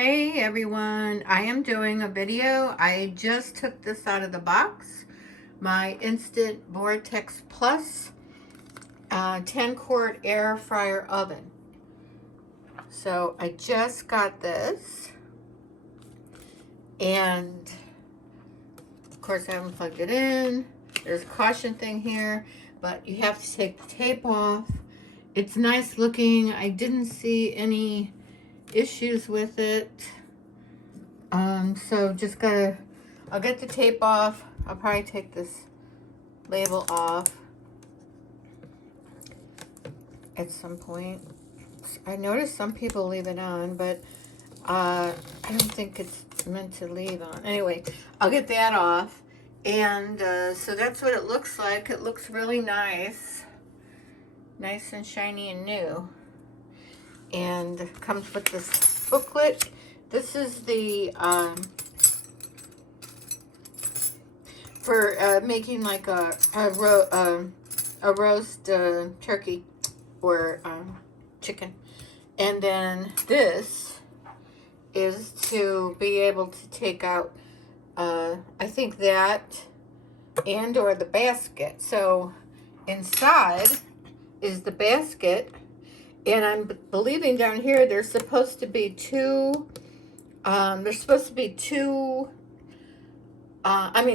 Hey everyone, I am doing a video. I just took this out of the box, my Instant Vortex Plus 10 quart air fryer oven. So I just got this, and of course I haven't plugged it in. There's a caution thing here, but you have to take the tape off. It's nice looking. I didn't see any issues with it. So just I'll get the tape off. I'll probably take this label off at some point. I noticed some people leave it on, but I don't think it's meant to leave on. Anyway, I'll get that off. And so that's what it looks like. It looks really nice. Nice and shiny and new. And it comes with this booklet. This is the for making like a roast turkey or chicken. And then this is to be able to take out I think that and or the basket. So inside is the basket, and I'm believing down here there's supposed to be two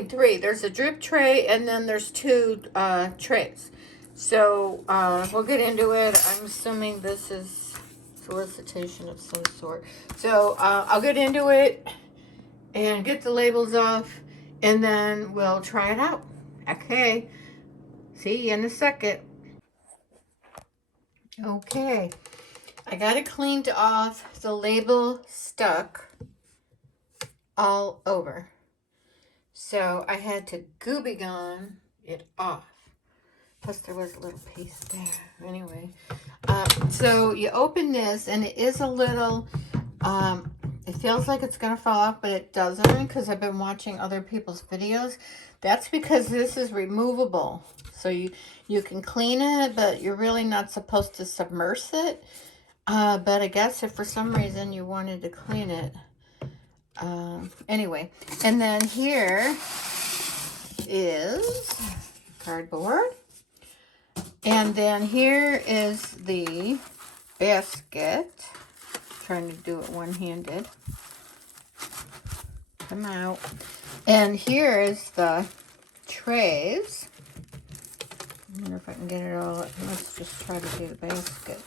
three. There's a drip tray, and then there's two trays. So we'll get into it. I'm assuming this is solicitation of some sort. So I'll get into it and get the labels off, and then we'll try it out. Okay. See you in a second. Okay. I got it cleaned off. The label stuck all over. So I had to gooby gun it off. Plus there was a little piece there. Anyway, so you open this, and it is a little, it feels like it's going to fall off, but it doesn't, because I've been watching other people's videos. That's because this is removable. So you can clean it, but you're really not supposed to submerge it. But I guess if for some reason you wanted to clean it, anyway, and then here is cardboard, and then here is the basket. Trying to do it one-handed. Come out. And here is the trays. I wonder if I can get it all. Let's just try to do the basket.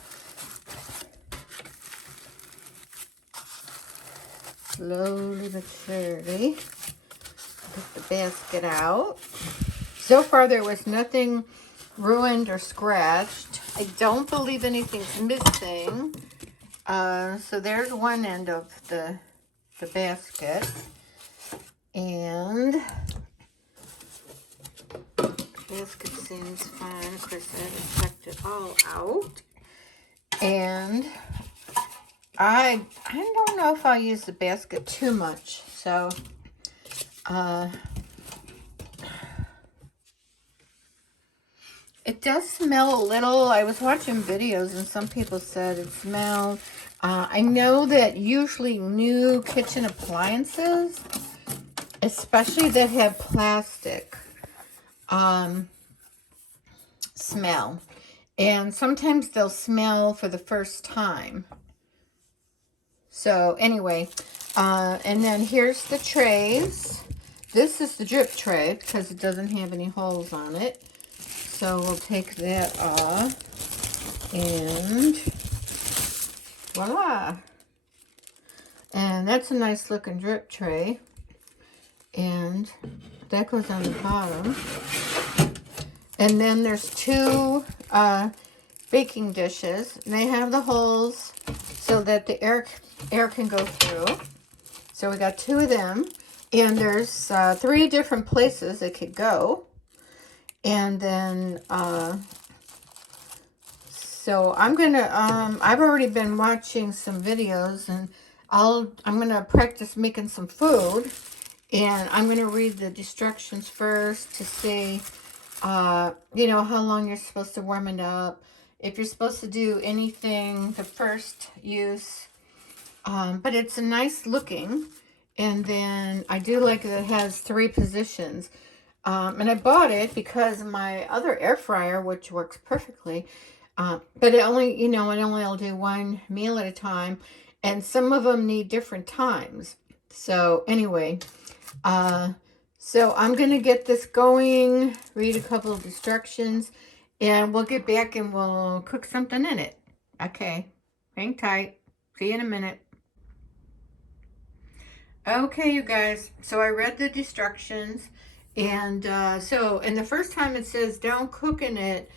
Slowly but surely get the basket out. So far there was nothing ruined or scratched. I don't believe anything's missing. So there's one end of the basket. And the basket seems fine. Of course I haven't checked it all out. And I don't know if I'll use the basket too much, so it does smell a little. I was watching videos and some people said it smelled. I know that usually new kitchen appliances, especially that have plastic, smell, and sometimes they'll smell for the first time. So anyway, and then here's the trays. This is the drip tray because it doesn't have any holes on it. So we'll take that off, and voila. And that's a nice looking drip tray. And that goes on the bottom. And then there's two baking dishes. And they have the holes so that the air can go through. So we got two of them, and there's 3 different places it could go. And then so I'm gonna I've already been watching some videos, and I'm gonna practice making some food, and I'm gonna read the instructions first to see you know, how long you're supposed to warm it up, if you're supposed to do anything the first use. But it's a nice looking. And then I do like that it has 3 positions. And I bought it because my other air fryer, which works perfectly, but it only, it only will do 1 meal at a time. And some of them need different times. So anyway, so I'm going to get this going, read a couple of instructions, and we'll get back and we'll cook something in it. Okay, hang tight. See you in a minute. Okay, you guys, so I read the instructions, and and the first time it says don't cook in it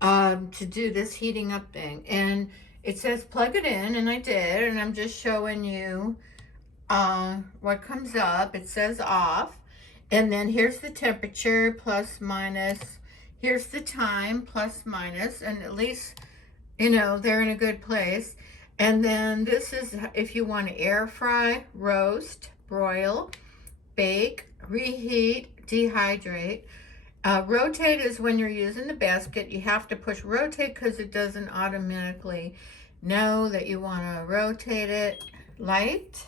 to do this heating up thing, and it says plug it in, and I did, and I'm just showing you what comes up. It says off, and then here's the temperature, plus minus, here's the time, plus minus, and at least, they're in a good place. And then this is if you want to air fry, roast, broil, bake, reheat, dehydrate. Rotate is when you're using the basket. You have to push rotate because it doesn't automatically know that you want to rotate it. Light.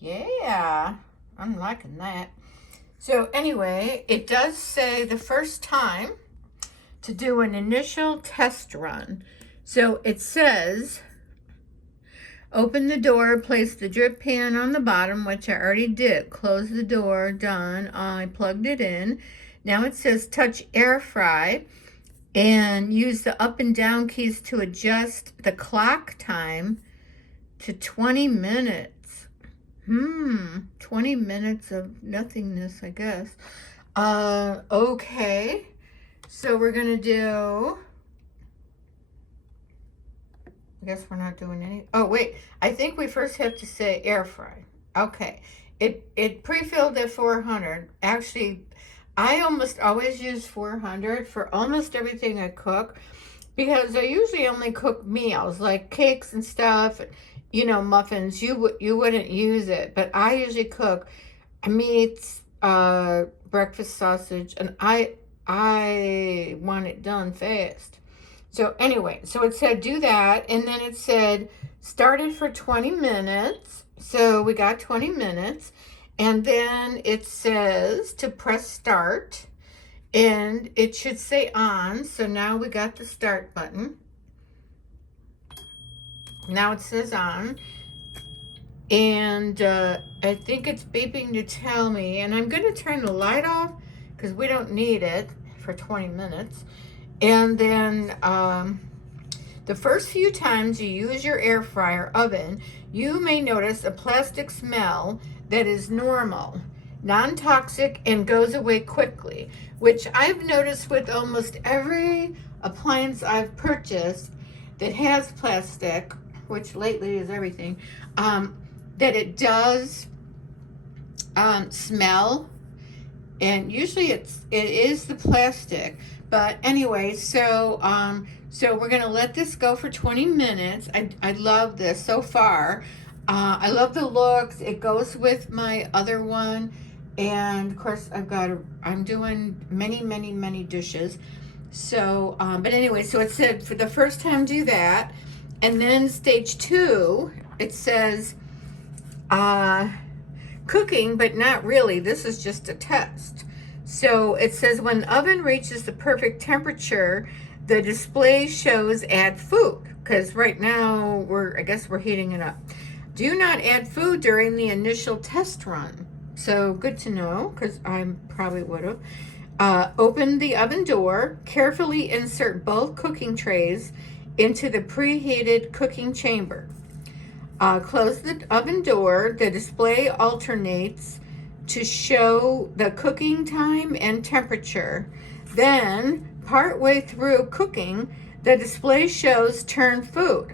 Yeah, I'm liking that. So anyway, it does say the first time to do an initial test run. So it says, open the door, place the drip pan on the bottom, which I already did. Close the door, done. I plugged it in. Now it says touch air fry and use the up and down keys to adjust the clock time to 20 minutes. 20 minutes of nothingness, I guess. Okay. So we're going to do, I guess we're not doing any. Oh, wait. I think we first have to say air fry. Okay. It pre-filled at 400. Actually, I almost always use 400 for almost everything I cook because I usually only cook meals like cakes and stuff, muffins. You wouldn't use it, but I usually cook meats, breakfast sausage, and I want it done fast. So anyway, so it said do that, and then it said started for 20 minutes. So we got 20 minutes, and then it says to press start, and it should say on. So now we got the start button. Now it says on, and I think it's beeping to tell me, and I'm going to turn the light off because we don't need it for 20 minutes. And then the first few times you use your air fryer oven, you may notice a plastic smell that is normal, non-toxic, and goes away quickly, which I've noticed with almost every appliance I've purchased that has plastic, which lately is everything, that it does smell, and usually it is the plastic. But anyway, so we're gonna let this go for 20 minutes. I love this so far. I love the looks. It goes with my other one, and of course I'm doing many dishes. So, but anyway, so it said for the first time do that, and then stage 2, it says cooking, but not really. This is just a test. So it says when the oven reaches the perfect temperature, the display shows add food, because right now I guess we're heating it up. Do not add food during the initial test run. So good to know, because I probably would have. Open the oven door, carefully insert both cooking trays into the preheated cooking chamber. Close the oven door. The display alternates to show the cooking time and temperature. Then, partway through cooking, the display shows turn food.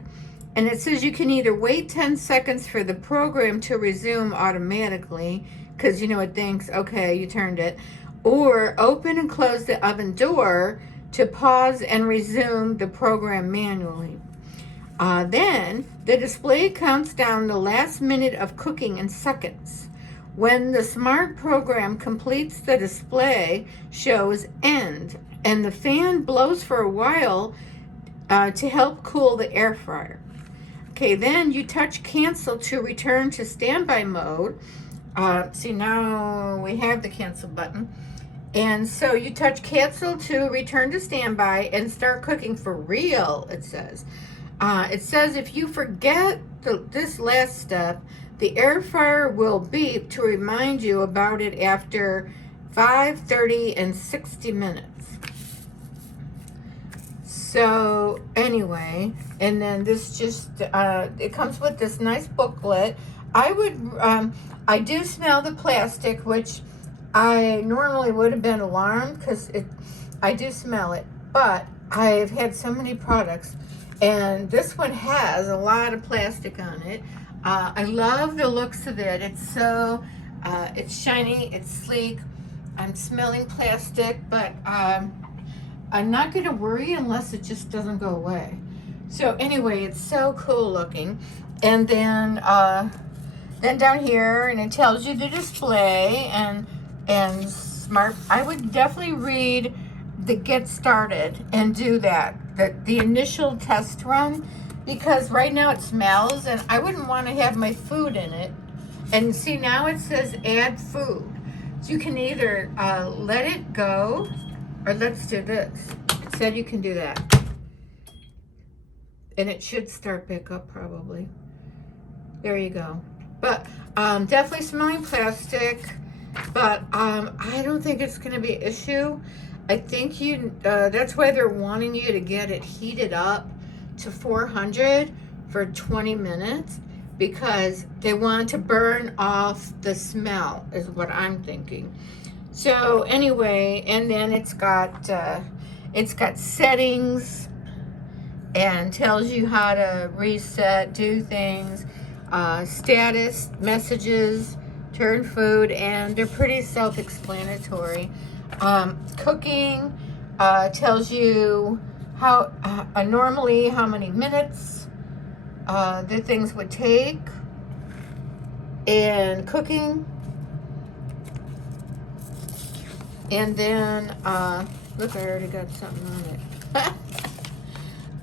And it says you can either wait 10 seconds for the program to resume automatically, because it thinks, okay, you turned it, or open and close the oven door to pause and resume the program manually. Then, the display counts down the last minute of cooking in seconds. When the smart program completes, the display shows end, and the fan blows for a while to help cool the air fryer. Okay, then you touch cancel to return to standby mode. See, now we have the cancel button. And so you touch cancel to return to standby and start cooking for real, it says. It says if you forget this last step, the air fryer will beep to remind you about it after 5, 30, and 60 minutes. So anyway, and then this just, it comes with this nice booklet. I do smell the plastic, which I normally would have been alarmed because I do smell it, but I've had so many products and this one has a lot of plastic on it. I love the looks of it. It's so, it's shiny, it's sleek. I'm smelling plastic, but I'm not going to worry unless it just doesn't go away. So anyway, it's so cool looking. And then down here, and it tells you the display and smart. I would definitely read the get started and do that, the initial test run, because right now it smells and I wouldn't want to have my food in it. And see, now it says add food. So you can either let it go, or let's do this. It said you can do that. And it should start back up probably. There you go. But definitely smelling plastic, but I don't think it's going to be an issue. I think that's why they're wanting you to get it heated up to 400 for 20 minutes, because they want to burn off the smell, is what I'm thinking. So anyway, and then it's got settings and tells you how to reset, do things, status, messages, turn food, and they're pretty self-explanatory. Cooking tells you how normally how many minutes the things would take, and cooking. And then, look, I already got something on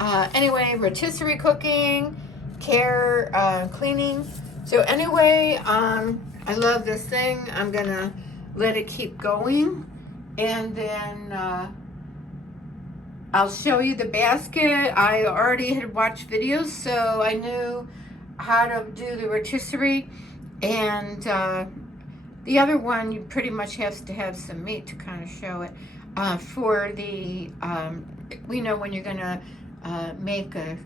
it. Anyway, rotisserie cooking, care, cleaning. So anyway, I love this thing. I'm gonna let it keep going. And then I'll show you the basket. I already had watched videos, so I knew how to do the rotisserie. And the other one, you pretty much have to have some meat to kind of show it. For the, we know when you're going to make a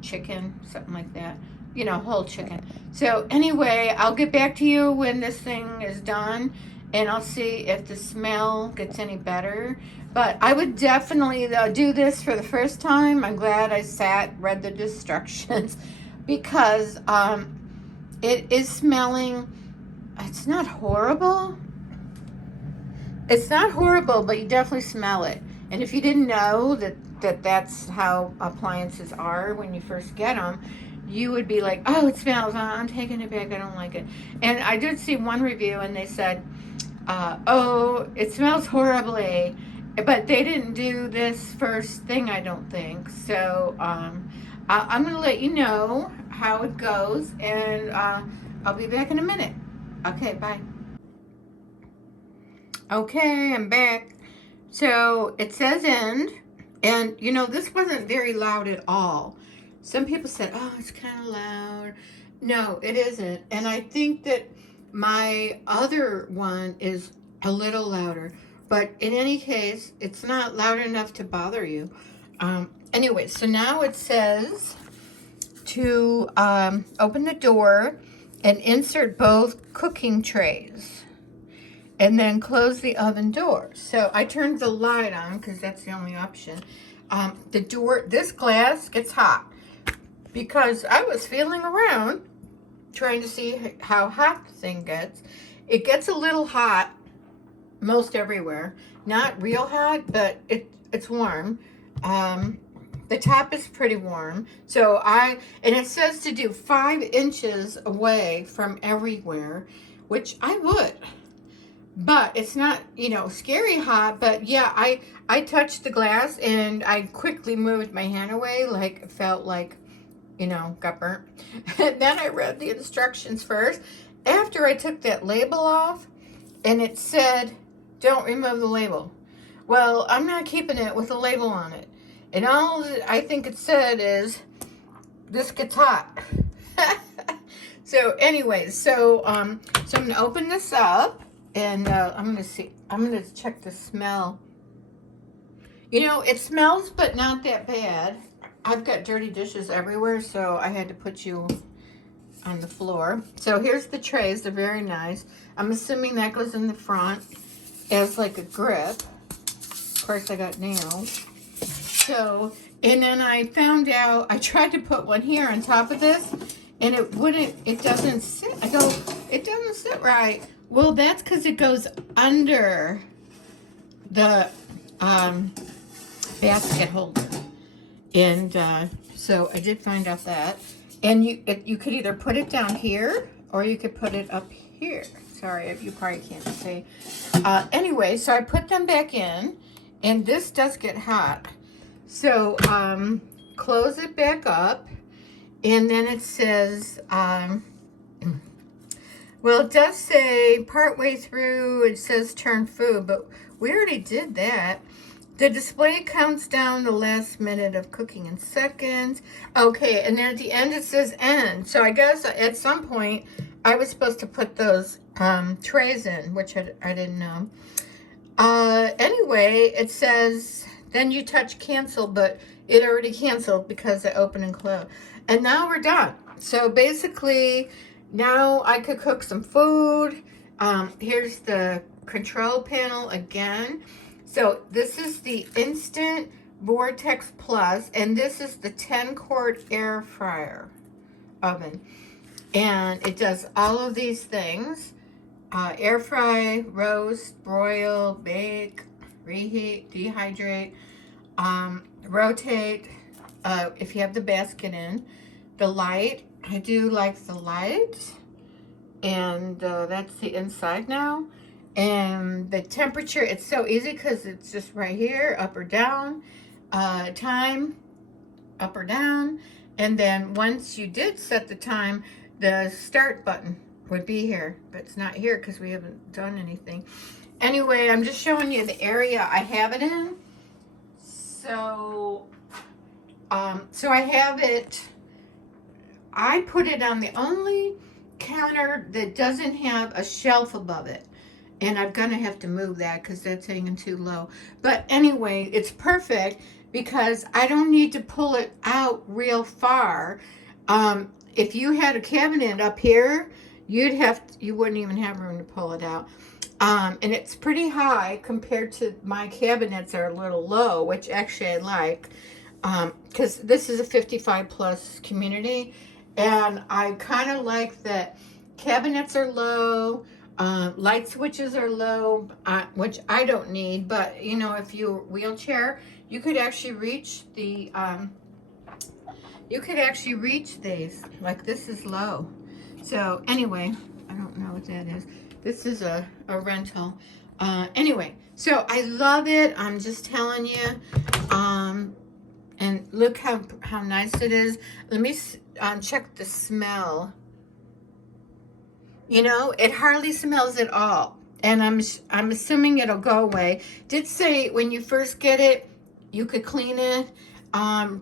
chicken, something like that, you know, whole chicken. So anyway, I'll get back to you when this thing is done, and I'll see if the smell gets any better. But I would definitely do this for the first time. I'm glad I read the instructions, because it is smelling. It's not horrible. It's not horrible, but you definitely smell it. And if you didn't know that's how appliances are when you first get them, you would be like, oh, it smells. I'm taking it back. I don't like it. And I did see one review, and they said, oh, it smells horribly. But they didn't do this first thing, I don't think. So I'm going to let you know how it goes, and I'll be back in a minute. Okay, bye. Okay, I'm back. So it says end, and you know, this wasn't very loud at all. Some people said, oh, it's kind of loud. No, it isn't. And I think that my other one is a little louder. But in any case, it's not loud enough to bother you. Anyway, so now it says to open the door and insert both cooking trays, and then close the oven door. So I turned the light on because that's the only option. The door, this glass gets hot, because I was feeling around trying to see how hot the thing gets. It gets a little hot most everywhere. Not real hot, but it's warm. The top is pretty warm. So and it says to do 5 inches away from everywhere, which I would. But it's not, you know, scary hot. But yeah, I touched the glass and I quickly moved my hand away, like it felt like you know, got burnt. And then I read the instructions first. After I took that label off, and it said, don't remove the label. Well, I'm not keeping it with a label on it. And all I think it said is, this gets hot. So anyway, so I'm gonna open this up, and I'm gonna check the smell. You know, it smells, but not that bad. I've got dirty dishes everywhere, so I had to put you on the floor. So here's the trays. They're very nice. I'm assuming that goes in the front as like a grip. Of course, I got nails. So, and then I found out, I tried to put one here on top of this, and it doesn't sit. I go, it doesn't sit right. Well, that's because it goes under the basket holder. And so I did find out that. And you could either put it down here, or you could put it up here. Sorry, you probably can't see. Anyway, so I put them back in, and this does get hot. So close it back up, and then it says, well, it does say partway through, it says turn food, but we already did that. The display counts down the last minute of cooking in seconds. Okay, and then at the end it says end. So I guess at some point I was supposed to put those trays in, which I didn't know. Anyway, it says, then you touch cancel, but it already canceled because it opened and closed. And now we're done. So basically, now I could cook some food. Here's the control panel again. So this is the Instant Vortex Plus, and this is the 10-quart air fryer oven. And it does all of these things. Air fry, roast, broil, bake, reheat, dehydrate, rotate, if you have the basket in. The light, I do like the light. And that's the inside now. And the temperature, it's so easy because it's just right here, up or down. Time, up or down. And then once you did set the time, the start button would be here. But it's not here because we haven't done anything. Anyway, I'm just showing you the area I have it in. So, so I have it, I put it on the only counter that doesn't have a shelf above it. And I'm going to have to move that because that's hanging too low. But anyway, it's perfect because I don't need to pull it out real far. If you had a cabinet up here, you wouldn't even have room to pull it out. And it's pretty high compared to my cabinets are a little low, which actually I like. Because this is a 55 plus community. And I kind of like that cabinets are low. Light switches are low, which I don't need, but you know, if you're wheelchair, you could actually reach the, these, like this is low. So anyway, I don't know what that is. This is a rental. Anyway, so I love it. I'm just telling you. And look how nice it is. Let me check the smell. You know, it hardly smells at all. And I'm assuming it'll go away. Did say when you first get it, you could clean it.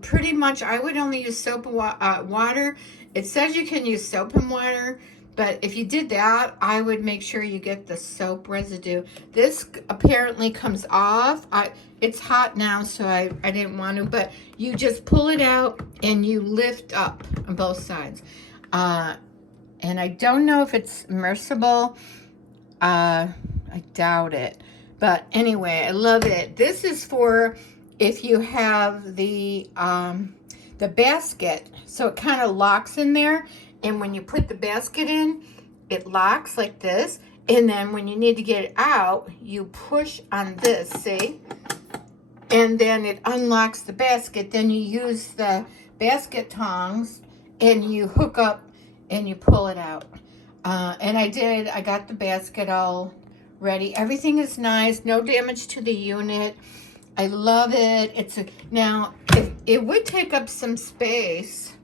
Pretty much, I would only use soap and water. It says you can use soap and water, but if you did that, I would make sure you get the soap residue. This apparently comes off. It's hot now, so I didn't want to, but you just pull it out and you lift up on both sides. And I don't know if it's immersible. I doubt it. But anyway, I love it. This is for if you have the basket. So it kind of locks in there. And when you put the basket in, it locks like this. And then when you need to get it out, you push on this, see? And then it unlocks the basket. Then you use the basket tongs and you hook up and you pull it out. And I got the basket all ready. Everything is nice, no damage to the unit. I love it. Now, it would take up some space.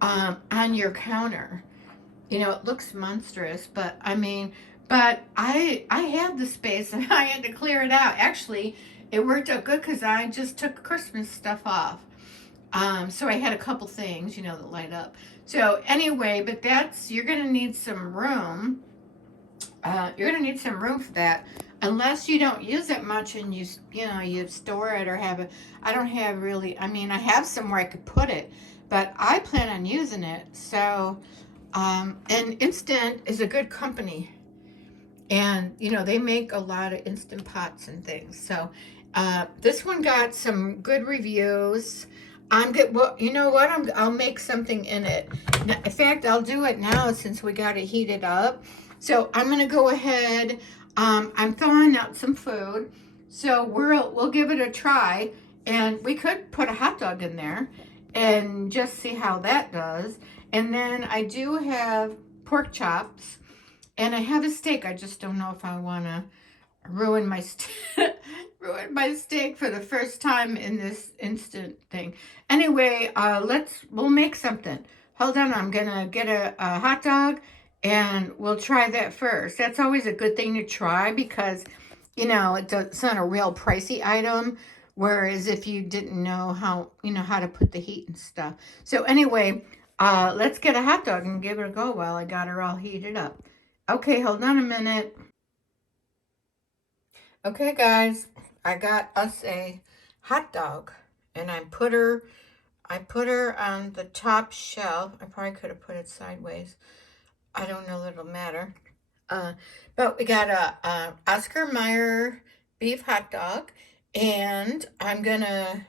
on your counter. You know, it looks monstrous, but I mean, but I have the space and I had to clear it out. Actually, it worked out good because I just took Christmas stuff off. So I had a couple things, you know, that light up. So anyway, but that's, you're gonna need some room. You're gonna need some room for that, unless you don't use it much and you know, you store it or have it. I don't have really. I mean, I have somewhere I could put it, but I plan on using it. So, and Instant is a good company, and you know they make a lot of Instant Pots and things. So, this one got some good reviews. I'm good. Well, you know what? I'll make something in it. In fact, I'll do it now since we got to heat it up. So I'm gonna go ahead. I'm thawing out some food, so we'll give it a try, and we could put a hot dog in there, and just see how that does. And then I do have pork chops, and I have a steak. I just don't know if I want to ruin my ruin my steak for the first time in this Instant thing. Anyway, we'll make something. Hold on, I'm gonna get a hot dog and we'll try that first. That's always a good thing to try because, you know, it's not a real pricey item. Whereas if you didn't know how, you know, how to put the heat and stuff. So anyway, let's get a hot dog and give it a go while I got her all heated up. Okay, hold on a minute. Okay, guys, I got us a hot dog, and I put her on the top shelf. I probably could have put it sideways. I don't know that it'll matter. But we got a Oscar Mayer beef hot dog, and I'm gonna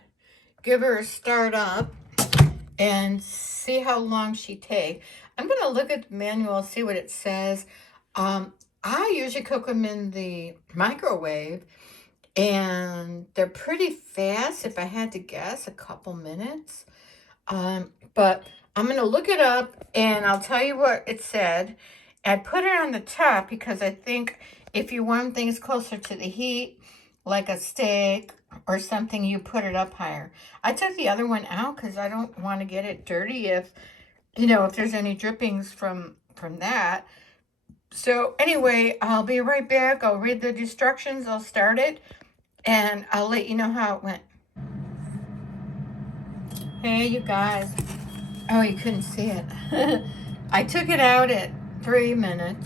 give her a start up and see how long she takes. I'm gonna look at the manual, see what it says. I usually cook them in the microwave, and they're pretty fast. If I had to guess, a couple minutes. But I'm gonna look it up, and I'll tell you what it said. I put it on the top because I think if you want things closer to the heat, like a steak or something, you put it up higher. I took the other one out because I don't want to get it dirty if, you know, if there's any drippings from that. So anyway, I'll be right back. I'll read the instructions. I'll start it, and I'll let you know how it went. Hey, you guys. Oh, you couldn't see it. I took it out at 3 minutes.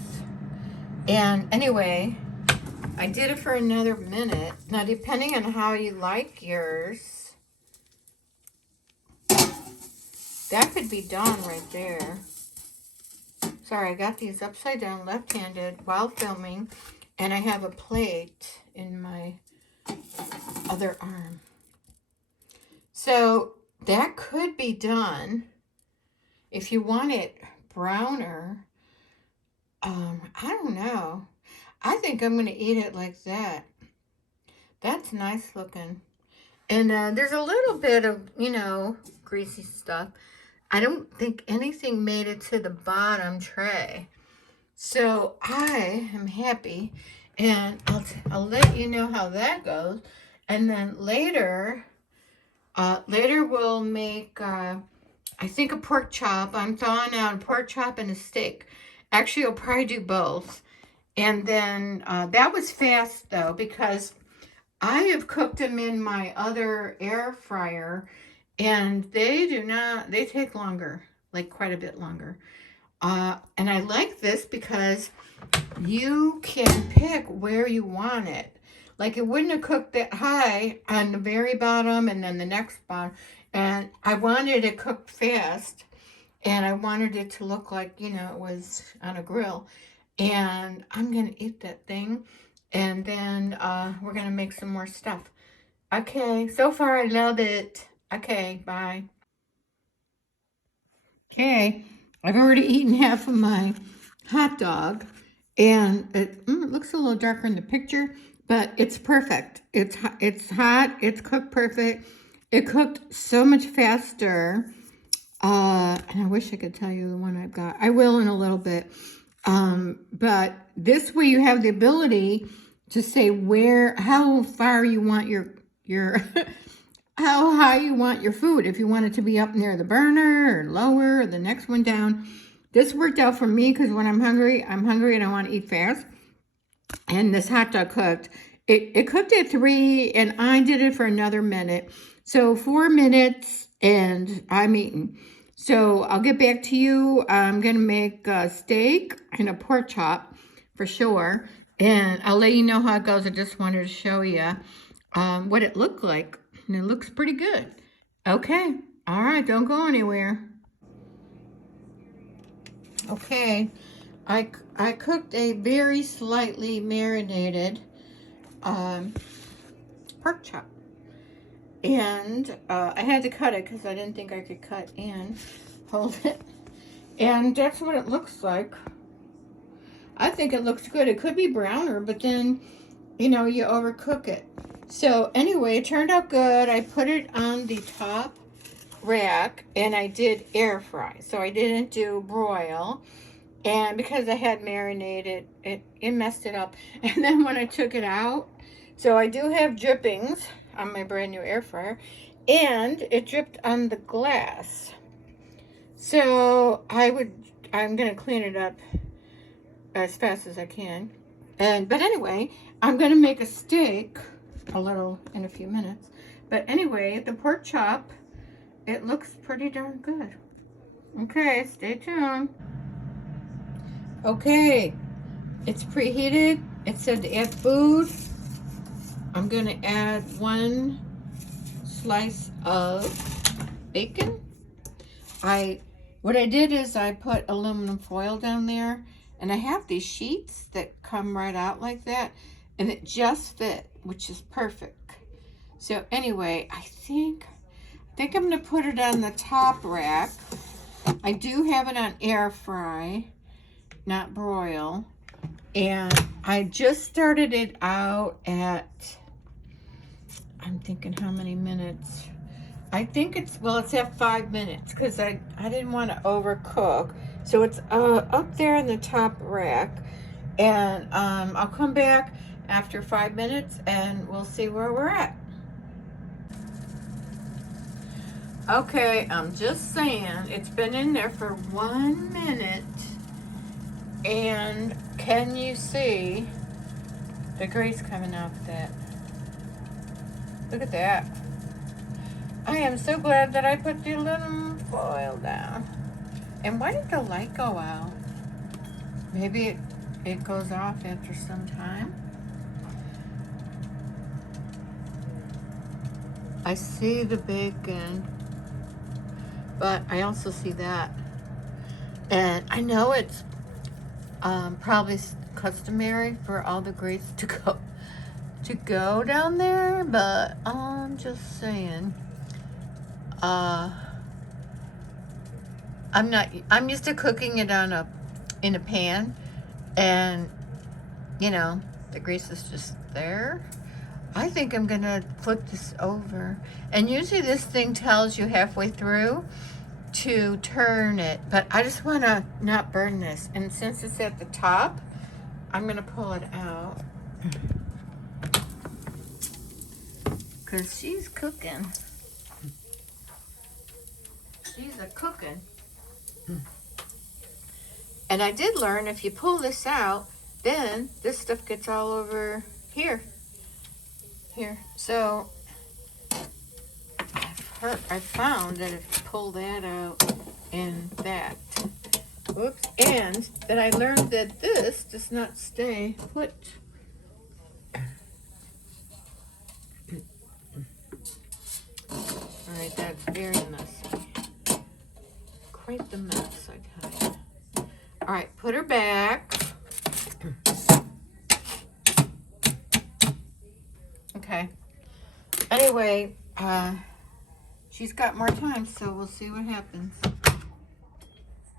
And anyway, I did it for another minute. Now, depending on how you like yours, that could be done right there. Sorry, I got these upside down left-handed while filming, and I have a plate in my other arm. So that could be done. If you want it browner, I don't know. I think I'm going to eat it like that. That's nice looking. And there's a little bit of, you know, greasy stuff. I don't think anything made it to the bottom tray. So I am happy, and I'll let you know how that goes. And then later we'll make, I think, a pork chop. I'm thawing out a pork chop and a steak. Actually, I'll probably do both. And then that was fast, though, because I have cooked them in my other air fryer, and they take longer, like quite a bit longer. And I like this because you can pick where you want it. Like, it wouldn't have cooked that high on the very bottom and then the next bottom. And I wanted it cooked fast, and I wanted it to look like, you know, it was on a grill. And I'm going to eat that thing, and then we're going to make some more stuff. Okay, so far I love it. Okay, bye. Okay, I've already eaten half of my hot dog, and it looks a little darker in the picture, but it's perfect. It's hot. It's cooked perfect. It cooked so much faster. And I wish I could tell you the one I've got. I will in a little bit. But this way you have the ability to say how far you want your how high you want your food. If you want it to be up near the burner or lower or the next one down. This worked out for me because when I'm hungry and I want to eat fast. And this hot dog cooked. It cooked at 3 and I did it for another minute. So 4 minutes and I'm eating. So I'll get back to you. I'm going to make a steak and a pork chop for sure. And I'll let you know how it goes. I just wanted to show you what it looked like. And it looks pretty good. Okay. All right. Don't go anywhere. Okay. I cooked a very slightly marinated pork chop. And I had to cut it because I didn't think I could cut and hold it. And that's what it looks like. I think it looks good. It could be browner, but then, you know, you overcook it. So anyway, it turned out good. I put it on the top rack and I did air fry. So I didn't do broil. And because I had marinated, it messed it up. And then when I took it out, so I do have drippings on my brand new air fryer, and it dripped on the glass. So I'm gonna clean it up as fast as I can. But anyway, I'm gonna make a steak in a few minutes. But anyway, the pork chop, it looks pretty darn good. Okay, stay tuned. Okay, it's preheated. It said to add food. I'm gonna add 1 slice of bacon. What I did is I put aluminum foil down there, and I have these sheets that come right out like that, and it just fit, which is perfect. So anyway, I think I'm gonna put it on the top rack. I do have it on air fry, not broil. And I just started it out at, I'm thinking how many minutes? I think it's at 5 minutes because I didn't want to overcook. So it's up there in the top rack. And I'll come back after 5 minutes and we'll see where we're at. Okay, I'm just saying, it's been in there for 1 minute. And can you see the grease coming off that? Look at that. I am so glad that I put the aluminum foil down. And why did the light go out? Maybe it goes off after some time. I see the bacon, but I also see that. And I know it's probably customary for all the grease to go down there, but I'm just saying. I'm used to cooking it in a pan, and you know the grease is just there. I think I'm gonna flip this over, and usually this thing tells you halfway through to turn it, but I just want to not burn this, and since it's at the top, I'm gonna pull it out because she's cooking. She's a cooking. And I did learn if you pull this out, then this stuff gets all over here. So I found that if you pull that out and that, whoops, and that I learned that this does not stay put. All right, that's very messy. Quite the mess, I tell you. All right, put her back. Okay. Anyway, she's got more time, so we'll see what happens.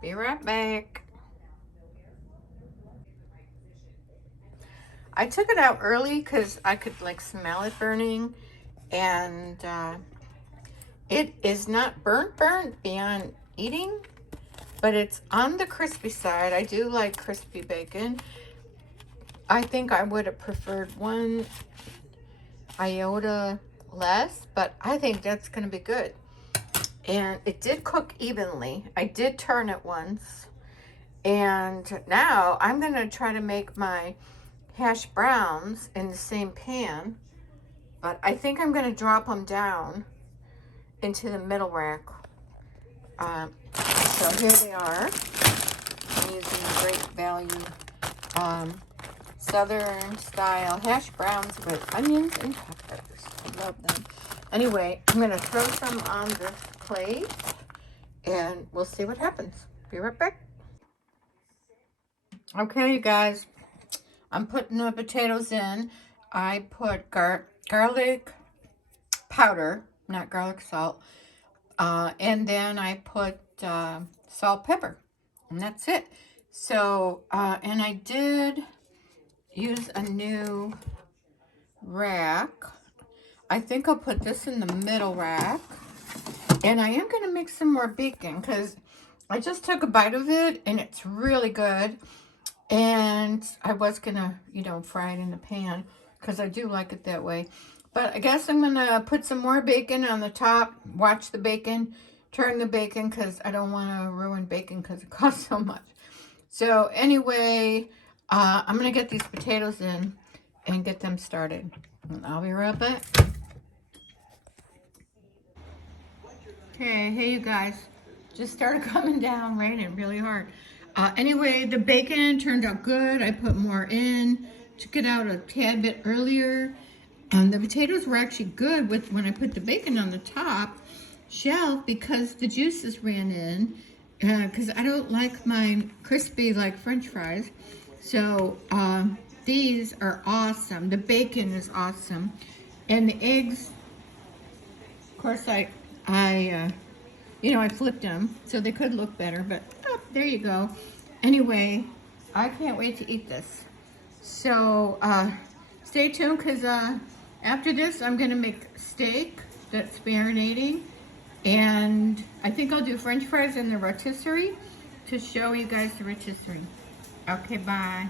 Be right back. I took it out early because I could like smell it burning, and it is not burnt beyond eating, but it's on the crispy side. I do like crispy bacon. I think I would have preferred 1 iota less, but I think that's going to be good. And it did cook evenly. I did turn it once. And now I'm going to try to make my hash browns in the same pan, but I think I'm going to drop them down into the middle rack. So here they are. I'm using Great Value Southern style hash browns with onions and peppers. I love them. Anyway, I'm going to throw some on this plate and we'll see what happens. Be right back. Okay, you guys, I'm putting the potatoes in. I put garlic powder, not garlic salt, and then I put salt, pepper, and that's it. So, and I did use a new rack. I think I'll put this in the middle rack. And I am going to make some more bacon because I just took a bite of it and it's really good. And I was going to, you know, fry it in the pan because I do like it that way. But I guess I'm going to put some more bacon on the top, watch the bacon, turn the bacon because I don't want to ruin bacon because it costs so much. So anyway, I'm going to get these potatoes in and get them started. And I'll be right back. Okay, hey you guys, just started coming down, raining really hard. Anyway, the bacon turned out good. I put more in, took it out a tad bit earlier. And the potatoes were actually good with when I put the bacon on the top shelf because the juices ran in. Because I don't like mine crispy like French fries. So these are awesome. The bacon is awesome. And the eggs, of course, you know, I flipped them so they could look better, but there you go. Anyway, I can't wait to eat this. So stay tuned because after this, I'm going to make steak that's marinating. And I think I'll do French fries in the rotisserie to show you guys the rotisserie. Okay, bye.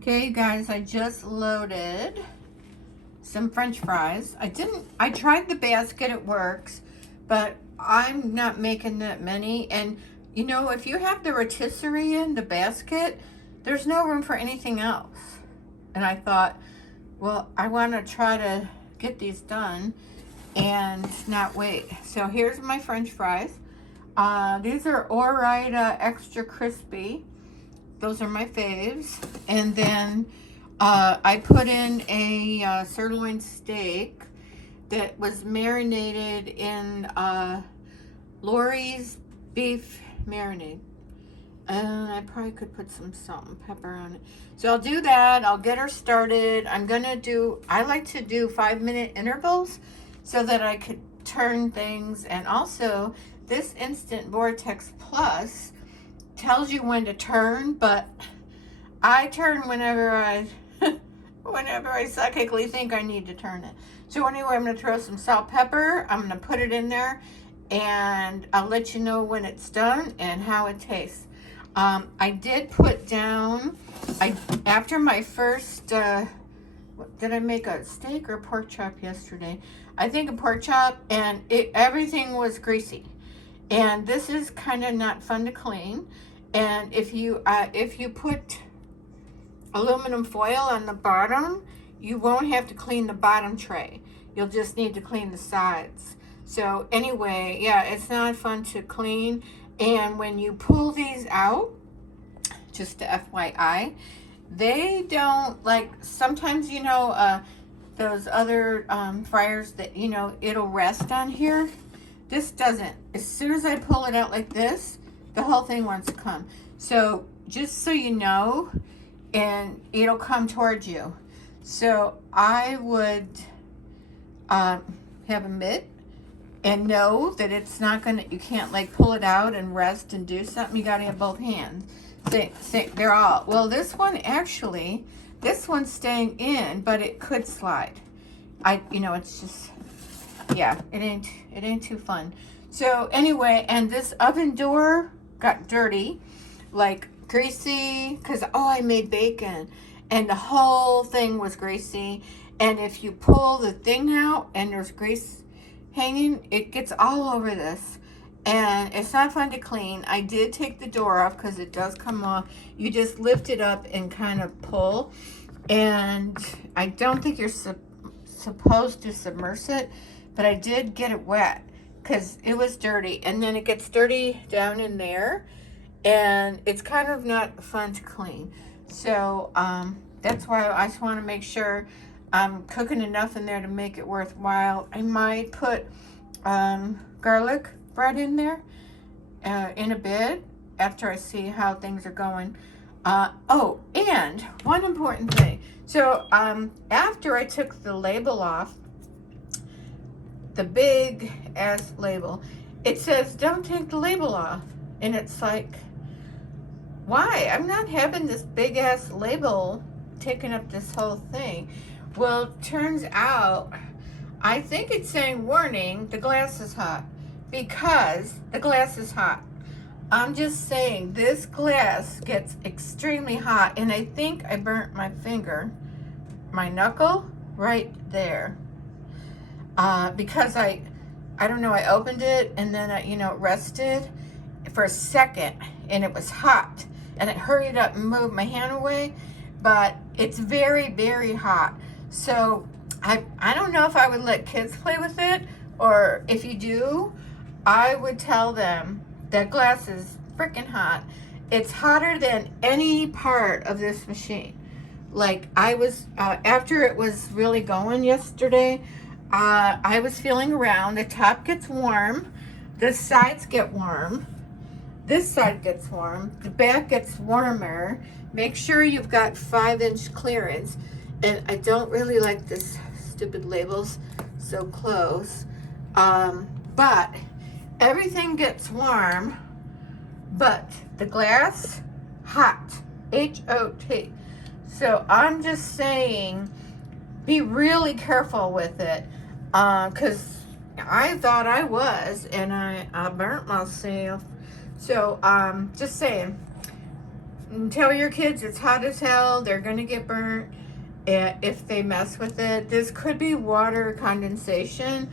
Okay, you guys, I just loaded some French fries. I tried the basket, it works, but I'm not making that many. And you know, if you have the rotisserie in the basket, there's no room for anything else. And I thought, well, I want to try to get these done and not wait. So here's my French fries. These are Ore-Ida extra crispy. Those are my faves. And then I put in a sirloin steak that was marinated in Lori's beef marinade. And I probably could put some salt and pepper on it. So I'll do that. I'll get her started. I like to do 5-minute intervals so that I could turn things. And also, this Instant Vortex Plus tells you when to turn, but I turn whenever I psychically think I need to turn it. So anyway, I'm going to throw some salt, pepper. I'm going to put it in there, and I'll let you know when it's done and how it tastes. I did put down, after my first, did I make a steak or pork chop yesterday? I think a pork chop, and everything was greasy. And this is kind of not fun to clean. And if you put aluminum foil on the bottom, you won't have to clean the bottom tray. You'll just need to clean the sides. So anyway, yeah, it's not fun to clean. And when you pull these out, just to FYI, they don't, like, sometimes, you know, those other fryers that, you know, it'll rest on here. This doesn't. As soon as I pull it out like this, the whole thing wants to come. So just so you know, and it'll come towards you. So I would have a mitt and know that it's not gonna, you can't like pull it out and rest and do something. You gotta have both hands. They're all, well, this one actually, this one's staying in, but it could slide. You know, it's just, yeah, it ain't too fun. So anyway, and this oven door got dirty, like greasy, because I made bacon and the whole thing was greasy. And if you pull the thing out and there's grease hanging, it gets all over this. And it's not fun to clean. I did take the door off because it does come off. You just lift it up and kind of pull. And I don't think you're supposed to submerge it, but I did get it wet because it was dirty. And then it gets dirty down in there, and it's kind of not fun to clean. So that's why I just want to make sure I'm cooking enough in there to make it worthwhile. I might put garlic bread in there in a bit after I see how things are going. Oh, and one important thing. So after I took the label off, the big ass label, it says don't take the label off. And it's like, why? I'm not having this big ass label taking up this whole thing. Well, turns out, I think it's saying warning, the glass is hot, because the glass is hot. I'm just saying this glass gets extremely hot, and I think I burnt my finger, my knuckle right there, because I don't know, I opened it and then it rested for a second and it was hot, and I hurried up and moved my hand away, but it's very, very hot. So I don't know if I would let kids play with it, or if you do, I would tell them that glass is freaking hot. It's hotter than any part of this machine. Like I was, after it was really going yesterday, I was feeling around. The top gets warm, the sides get warm, this side gets warm, the back gets warmer. Make sure you've got 5-inch clearance. And I don't really like this stupid labels so close. But everything gets warm, but the glass, hot, H-O-T. So I'm just saying, be really careful with it, because I thought I was, and I burnt myself. So just saying, tell your kids it's hot as hell, they're gonna get burnt if they mess with it. This could be water condensation,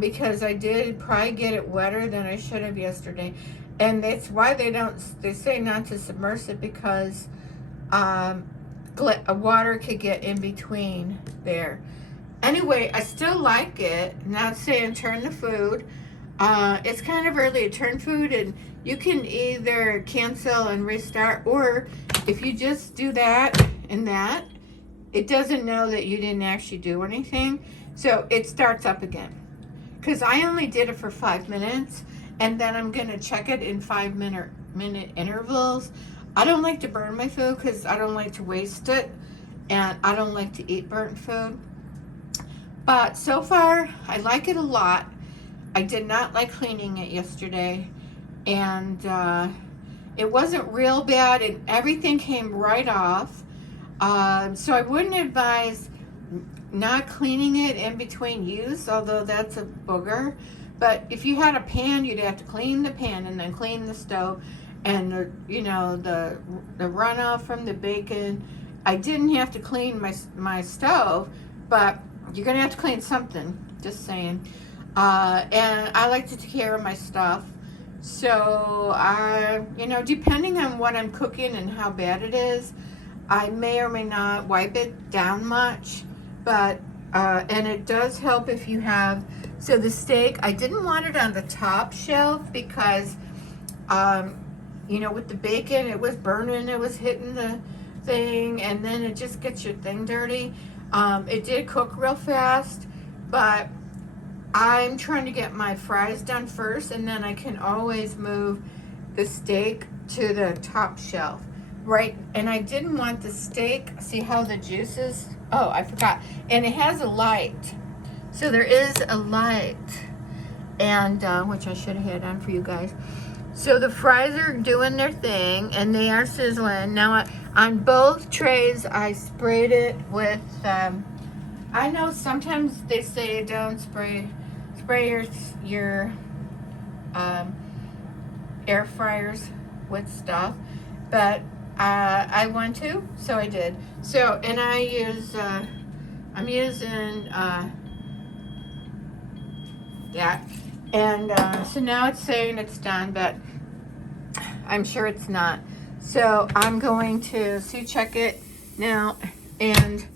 because I did probably get it wetter than I should have yesterday. And that's why they say not to submerge it, because water could get in between there. Anyway, I still like it. Not saying turn the food. It's kind of early to turn food, and you can either cancel and restart, or if you just do that and that, it doesn't know that you didn't actually do anything, so it starts up again. Because I only did it for 5 minutes, and then I'm gonna check it in 5-minute intervals. I don't like to burn my food because I don't like to waste it, and I don't like to eat burnt food. But so far, I like it a lot. I did not like cleaning it yesterday, and it wasn't real bad, and everything came right off. So I wouldn't advise not cleaning it in between use, although that's a booger. But if you had a pan, you'd have to clean the pan and then clean the stove, and the runoff from the bacon. I didn't have to clean my stove, but you're gonna have to clean something. Just saying. And I like to take care of my stuff. So depending on what I'm cooking and how bad it is, I may or may not wipe it down much, but and it does help if you have. So the steak, I didn't want it on the top shelf because with the bacon, it was burning, it was hitting the thing, and then it just gets your thing dirty. It did cook real fast, but I'm trying to get my fries done first, and then I can always move the steak to the top shelf. Right, and I didn't want the steak, see how the juices, oh, I forgot, and it has a light, so there is a light, and which I should have had on for you guys. So the fries are doing their thing, and they are sizzling. Now, on both trays, I sprayed it with, I know sometimes they say don't spray your air fryers with stuff, but I want to, so I did. So, and I use I'm using that. And so now it's saying it's done, but I'm sure it's not. So I'm going to check it now, and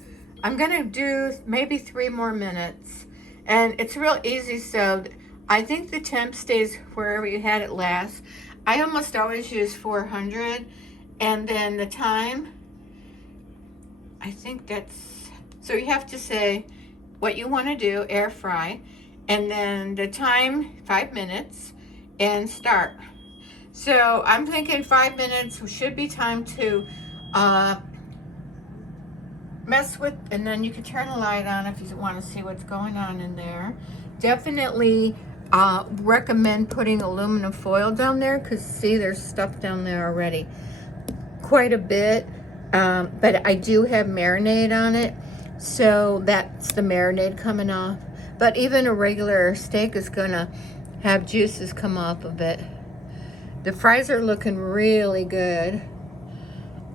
I'm gonna do maybe 3 more minutes. And it's real easy, so I think the temp stays wherever you had it last. I almost always use 400, and then the time, I think that's, so you have to say what you want to do, air fry, and then the time, 5 minutes, and start. So I'm thinking 5 minutes should be time to mess with, and then you can turn the light on if you want to see what's going on in there. Definitely recommend putting aluminum foil down there, because see, there's stuff down there already. Quite a bit, but I do have marinade on it, so that's the marinade coming off. But even a regular steak is gonna have juices come off of it. The fries are looking really good.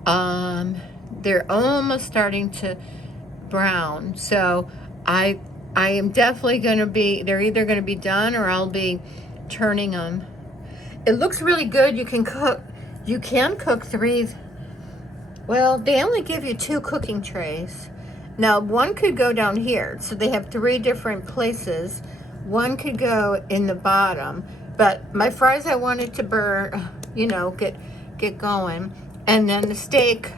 They're almost starting to brown, so I am definitely gonna be, they're either gonna be done or I'll be turning them. It looks really good. You can cook 3. Well, they only give you 2 cooking trays. Now, one could go down here. So they have 3 different places. One could go in the bottom. But my fries, I wanted to burn, you know, get going. And then the steak,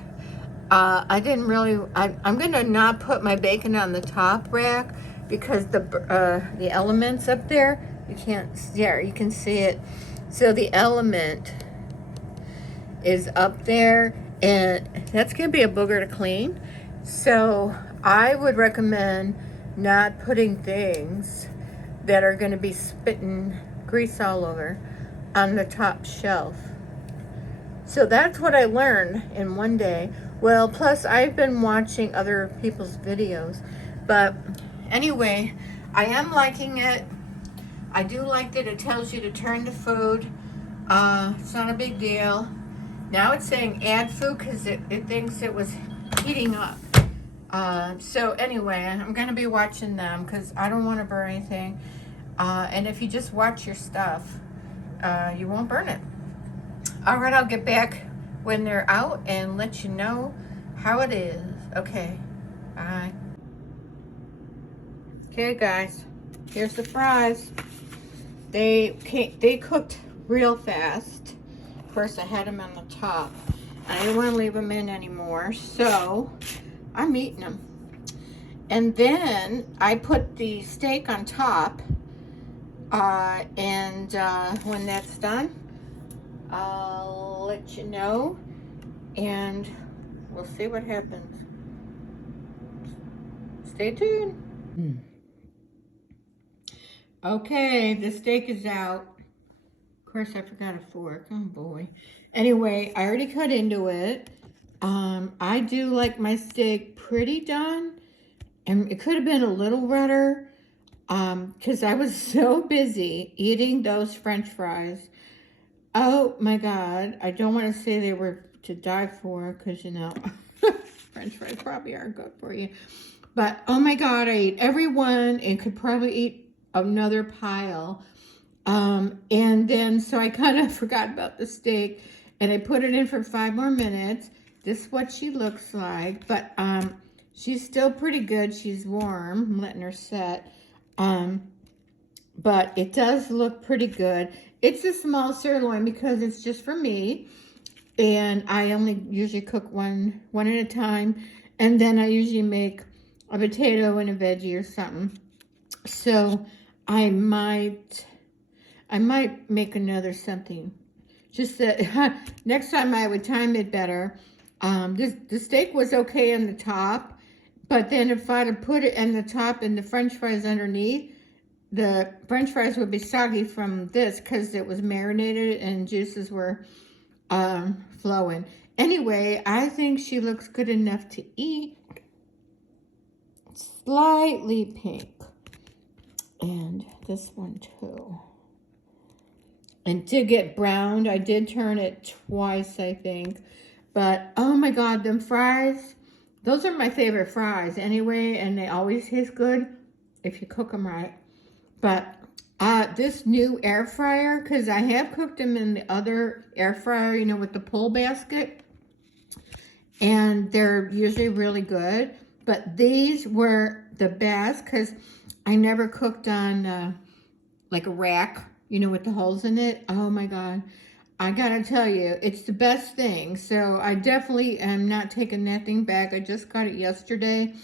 I didn't really, I'm going to not put my bacon on the top rack, because the elements up there, you can't, yeah, you can see it. So the element is up there, and that's gonna be a booger to clean. So I would recommend not putting things that are gonna be spitting grease all over on the top shelf. So that's what I learned in one day. Well, plus I've been watching other people's videos, but anyway, I am liking it. I do like that it tells you to turn the food. It's not a big deal. Now it's saying add food, because it thinks it was heating up. So anyway, I'm going to be watching them, because I don't want to burn anything. And if you just watch your stuff, you won't burn it. All right, I'll get back when they're out and let you know how it is. Okay, bye. Okay, guys, here's the fries. They cooked real fast. Of course, I had them on the top. I didn't want to leave them in anymore, so I'm eating them. And then I put the steak on top, and when that's done, I'll let you know, and we'll see what happens. Stay tuned. Okay, the steak is out. Of course, I forgot a fork. Oh boy. Anyway, I already cut into it. I do like my steak pretty done, and it could have been a little redder, because I was so busy eating those French fries. Oh my God, I don't want to say they were to die for, because you know, French fries probably aren't good for you. But oh my God, I ate every one and could probably eat another pile. And then, so I kind of forgot about the steak, and I put it in for 5 more minutes. This is what she looks like, but she's still pretty good. She's warm. I'm letting her set. But it does look pretty good. It's a small sirloin because it's just for me, and I only usually cook one at a time, and then I usually make a potato and a veggie or something. So I might make another something. Just that next time I would time it better. The steak was okay on the top, but then if I'd have put it in the top and the French fries underneath, the French fries would be soggy from this, because it was marinated and juices were flowing. Anyway, I think she looks good enough to eat. Slightly pink. And this one too. And to get browned, I did turn it twice, I think. But oh my God, them fries Those are my favorite fries anyway, and they always taste good if you cook them right. But this new air fryer, because I have cooked them in the other air fryer, you know, with the pull basket, and they're usually really good. But these were the best because I never cooked on like a rack, you know, with the holes in it. Oh my God. I gotta tell you, it's the best thing. So I definitely am not taking that thing back. I just got it yesterday,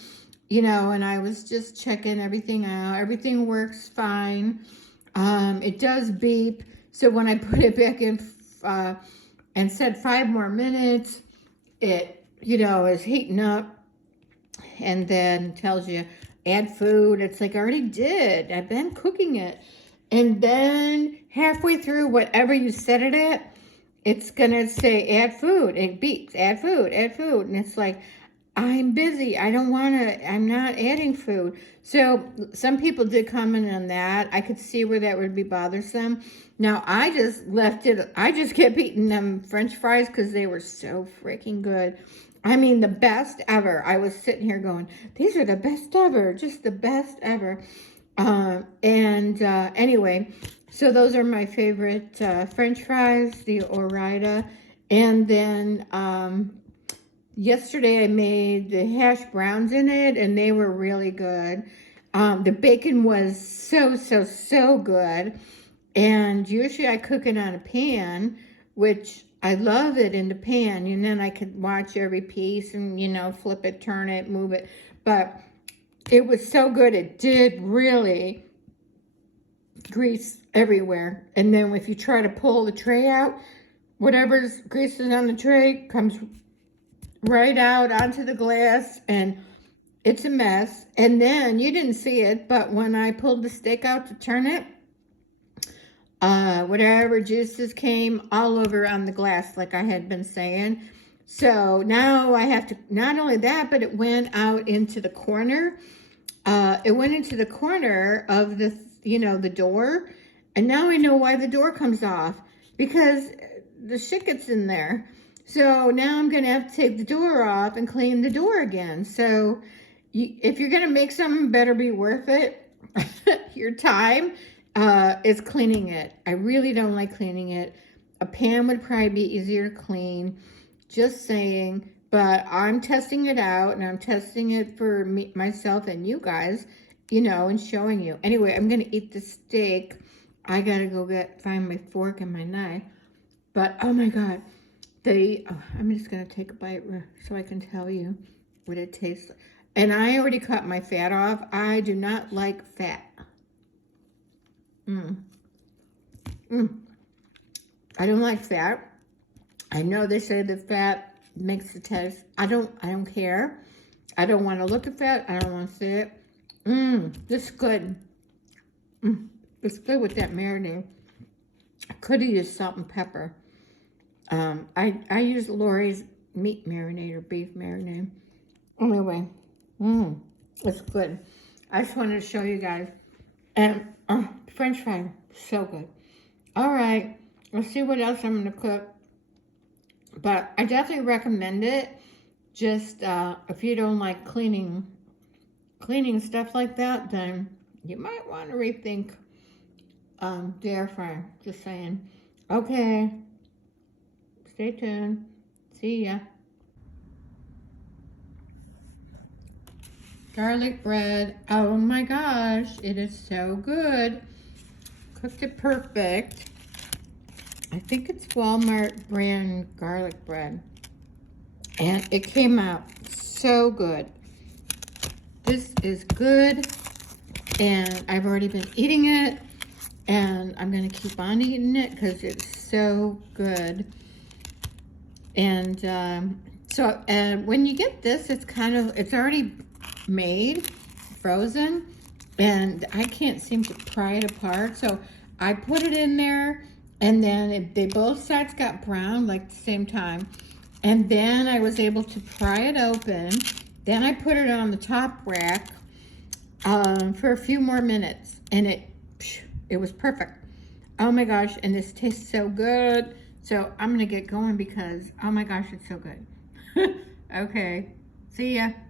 you know, and I was just checking everything out. Everything works fine. It does beep. So when I put it back in and said 5 more minutes, it, you know, is heating up and then tells you add food. It's like I already did. I've been cooking it. And then halfway through, whatever you set it at, it's going to say add food. It beeps, add food, add food. And it's like, I'm busy. I don't want to, I'm not adding food. So some people did comment on that. I could see where that would be bothersome. Now, I just left it, I just kept eating them French fries because they were so freaking good. I mean, the best ever. I was sitting here going, these are the best ever, just the best ever. Anyway, so those are my favorite French fries, the Ore-Ida. And then yesterday I made the hash browns in it, and they were really good. The bacon was so good. And usually I cook it on a pan, which I love it in the pan. And then I could watch every piece and, you know, flip it, turn it, move it. But it was so good. It did really grease everywhere. And then if you try to pull the tray out, whatever's grease is on the tray comes right out onto the glass, and it's a mess. And then you didn't see it, but when I pulled the steak out to turn it, whatever juices came all over on the glass, like I had been saying. So now I have to, not only that, but it went out into the corner. It went into the corner of the, you know, the door. And now I know why the door comes off, because the shit gets in there. So now I'm going to have to take the door off and clean the door again. So if you're going to make something, better be worth it. Your time is cleaning it. I really don't like cleaning it. A pan would probably be easier to clean. Just saying. But I'm testing it out, and I'm testing it for me, myself and you guys, you know, and showing you. Anyway, I'm going to eat the steak. I got to go find my fork and my knife. But, oh my God. I'm just going to take a bite so I can tell you what it tastes like. And I already cut my fat off. I do not like fat. I don't like fat. I know they say the fat makes the taste. I don't care. I don't want to look at that. I don't want to see it. This is good. It's good with that marinade. I could have used salt and pepper. I use Lori's meat marinade or beef marinade. Anyway, it's good. I just wanted to show you guys. And French fry, so good. All right, let's see what else I'm going to cook. But I definitely recommend it. Just if you don't like cleaning stuff like that, then you might want to rethink the air fryer. Just saying. Okay. Stay tuned. See ya. Garlic bread. Oh my gosh, it is so good. Cooked it perfect. I think it's Walmart brand garlic bread. And it came out so good. This is good. And I've already been eating it. And I'm going to keep on eating it because it's so good. And when you get this, it's already made, frozen. And I can't seem to pry it apart. So I put it in there. And then they both sides got brown like the same time. And then I was able to pry it open. Then I put it on the top rack for a few more minutes. And it was perfect. Oh my gosh, and this tastes so good. So I'm going to get going because, oh my gosh, it's so good. Okay. See ya.